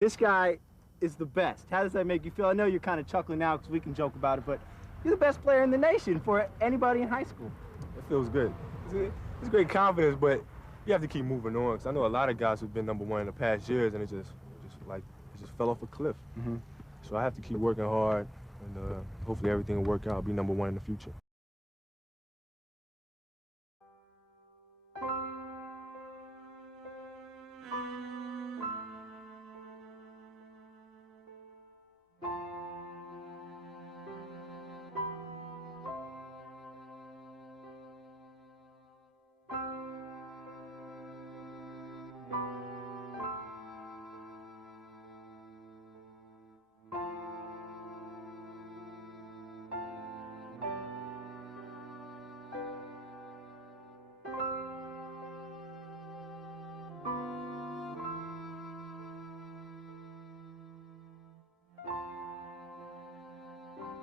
This guy is the best. How does that make you feel? I know you're kind of chuckling now because we can joke about it, but you're the best player in the nation for anybody in high school. It feels good. It's great confidence, but you have to keep moving on. Because I know a lot of guys who've been #1 in the past years, and it just fell off a cliff. So I have to keep working hard, and hopefully everything will work out. I'll be #1 in the future.